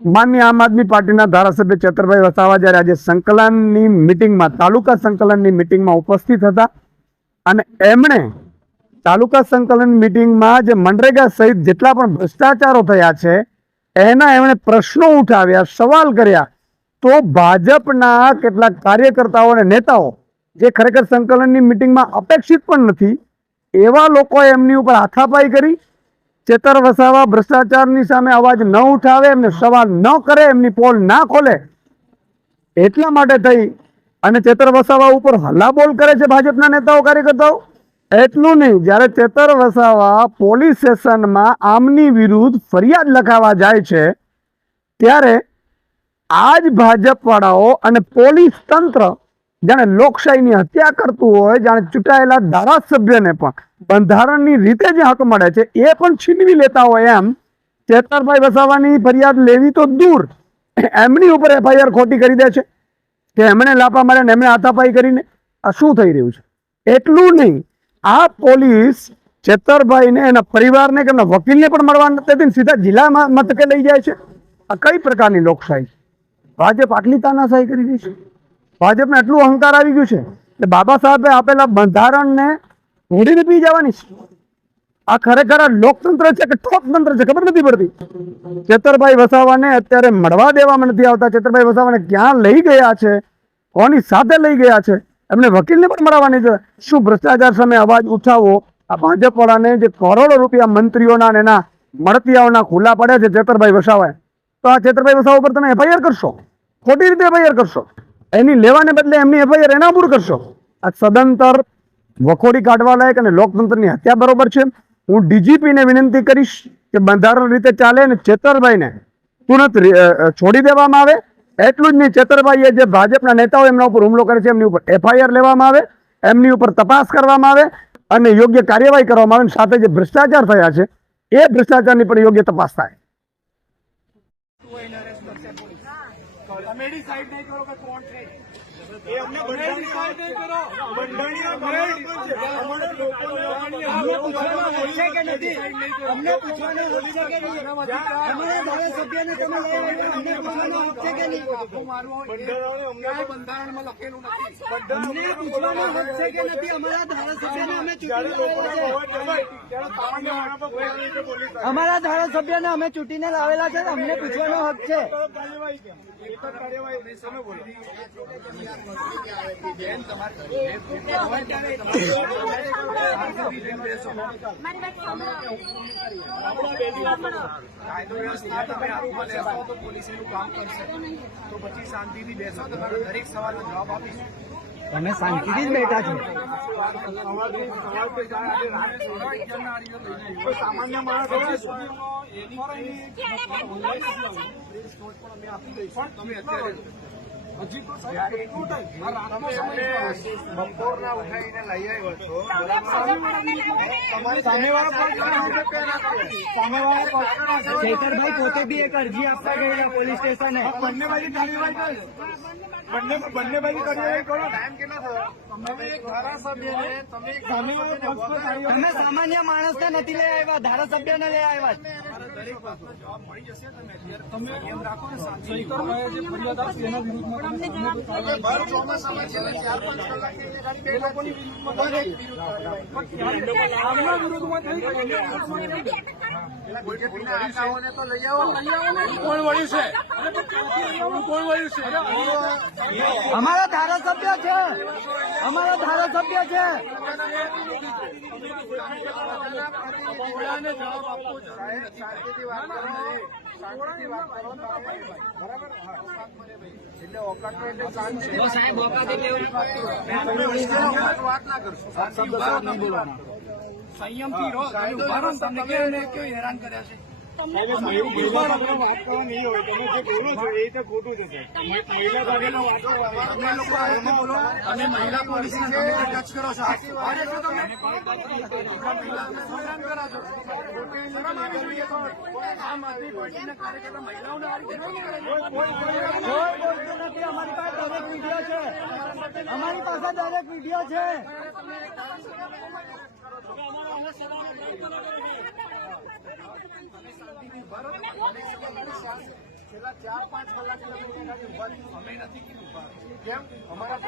માન્ય આમ આદમી પાર્ટીના ધારાસભ્ય ચેતરભાઈ વસાવા જ્યારે આજે સંકલનની મિટિંગમાં, તાલુકા સંકલનની મિટિંગમાં ઉપસ્થિત હતા અને એમણે તાલુકા સંકલન મિટિંગમાં જે મનરેગા સહિત જેટલા પણ ભ્રષ્ટાચારો થયા છે, એના એમણે પ્રશ્નો ઉઠાવ્યા, સવાલ કર્યા. તો ભાજપના કેટલાક કાર્યકર્તાઓ અને નેતાઓ, જે ખરેખર સંકલનની મિટિંગમાં અપેક્ષિત પણ નથી, એવા લોકોએ એમની ઉપર હાથાપાઈ કરી ચેતર વસાવા ભ્રષ્ટાચારની સામે અવાજ ન ઉઠાવે, એમને સવાલ ન કરે, એમની પોલ ના ખોલે. એટલા માટે થઈ અને ચેતર વસાવા ઉપર હલ્લાબોલ કરે છે ભાજપના નેતાઓ, કાર્યકર્તાઓ? એટલું નહીં. જ્યારે ચેતર વસાવા પોલીસ સ્ટેશનમાં આમની વિરુદ્ધ ફરિયાદ લખાવા જાય છે, ત્યારે આ જ ભાજપવાળાઓ અને પોલીસ તંત્ર, જાણે લોકશાહીની હત્યા કરતું હોય, જાણે ચૂંટાયેલા ધારાસભ્યને પણ બંધારણની રીતે જે હક મળે છે, એ પણ છીનવી લેતા હોય એમ. ચેતરભાઈ વસાવાની ફરિયાદ લેવી તો દૂર. એમની ઉપર એફઆઈઆર ખોટી કરી દે છે. કે એમણે લાપા માર્યા ને એમણે હાથાપાઈ કરીને. આ શું થઈ રહ્યું છે? એટલું નહીં. આ પોલીસ ચેતરભાઈને એના પરિવારને કે એમના વકીલને પણ મળવા નથી સીધા જિલ્લામાં મથકે લઈ જાય છે. આ કઈ પ્રકારની લોકશાહી ભાજપ આટલી તાનાશાહી કરી રહી છે? ભાજપને એટલું અહંકાર આવી ગયું છે? કે બાબા સાહેબે આપેલા બંધારણને ઘોડીને પી જવાની. આ ખરેખર આ લોકતંત્ર છે કે ઠોકતંત્ર છે, ખબર નથી પડતી. ચેતરભાઈ વસાવાને અત્યારે મળવા દેવામાં નથી આવતા. ચેતરભાઈ વસાવાને ક્યાં લઈ ગયા છે? કોની સાથે લઈ ગયા છે? એમને વકીલને પણ મળવાની છે. શું ભ્રષ્ટાચાર સામે અવાજ ઉઠાવો? આ ભાજપવાળાને જે કરોડો રૂપિયા મંત્રીઓના અને એના મળતિયાઓના ખુલ્લા પડે છે ચેતરભાઈ વસાવાએ. તો આ ચેતરભાઈ વસાવા ઉપર તમે એફઆઈઆર કરશો? ખોટી રીતે એફઆઈઆર કરશો? એની લેવાને બદલે એમની એફઆઈઆર એના પૂર કરશો? આ સદંતર વખોડી કાઢવા લાયક અને લોકતંત્રની હત્યા બરોબર છે. હું ડીજીપીને વિનંતી કરીશ કે બંધારણ રીતે ચાલે અને ચેતરભાઈને તુરંત છોડી દેવામાં આવે. એટલું જ નહીં, ચેતરભાઈએ જે ભાજપના નેતાઓ એમના ઉપર હુમલો કરે છે, એમની ઉપર એફઆઈઆર લેવામાં આવે, એમની ઉપર તપાસ કરવામાં આવે અને યોગ્ય કાર્યવાહી કરવામાં આવે સાથે જે ભ્રષ્ટાચાર થયા છે, એ ભ્રષ્ટાચારની પણ યોગ્ય તપાસ થાય. કમેડી સાઈડ નહીં કરો કે કોણ છે? એ અમને બંધારણીય છે. અમારે લોકોને છે કે નથી? અમને પૂછવાનો હોય છે કે નહીં? અમારા ધારાસભ્યને તમે અમને પૂછવાનો હક છે કે નહીં? બંધારણમાં લખેલું નથી. અમને પૂછવાનો હક છે કે નથી? અમારા ધારાસભ્યને અમે ચૂંટીને લાવેલા છે. અમારા ધારાસભ્યને અમે ચૂંટીને લાવેલા છે અમને પૂછવાનો હક છે. કાયદો વ્યવસ્થા તમે હાથમાં લેશો તો પોલીસ એનું કામ કરશે તો પછી શાંતિથી બેસો તમારો દરેક સવાલનો જવાબ આપીશું તમે શાંતિથી જ બેઠા છો સામાન્ય માણસ હોય તમે અત્યારે હજી તો જ્યારે રાતનો સમય બપોરના ઉઠાવીને લઈ આવ્યો છો તમારી સામેવાળા સામેવાળા ચેતરભાઈ પોતે બી એક અરજી આપવા ગયેલા પોલીસ સ્ટેશને. બંને બાજુ કાર્યવાહી કરો. બંને બંને બાજુ કાર્યવાહી કરો. ટાઈમ કેટલો થયો તમે એક ધારાસભ્યને તમે સામેવાળા તમે સામાન્ય માણસને નથી લઈ આવ્યા ધારાસભ્યને લઈ આવ્યા. દરેક વસ્તુનો જવાબ મળી જશે તમે એમ રાખો ને શાંતિ ચોમાસામાં છેલ્લા ચાર પાંચ કલાકથી એ લોકોની વિરુદ્ધમાં દરેક આમના વિરુદ્ધમાં થઈ પેલા બીજેપીના આશાઓને તો લઈ આવો. કોણ વળ્યું છે. અમારા ધારાસભ્ય છે અમારા ધારાસભ્ય છે સંયમથી રહો તમને હેરાન કર્યા છે વાત કરવા નહીં હોય તમે મહિલા તમે ટચ કરો છો આમ આદમી પાર્ટીના કાર્યકર્તા મહિલાઓને આ રીતે અમારી પાસે દરેક વીડિયો છે અમારી પાસે વીડિયો છે છેલ્લા ચાર પાંચ કલાક અમે નથી ઊભા કેમ અમારા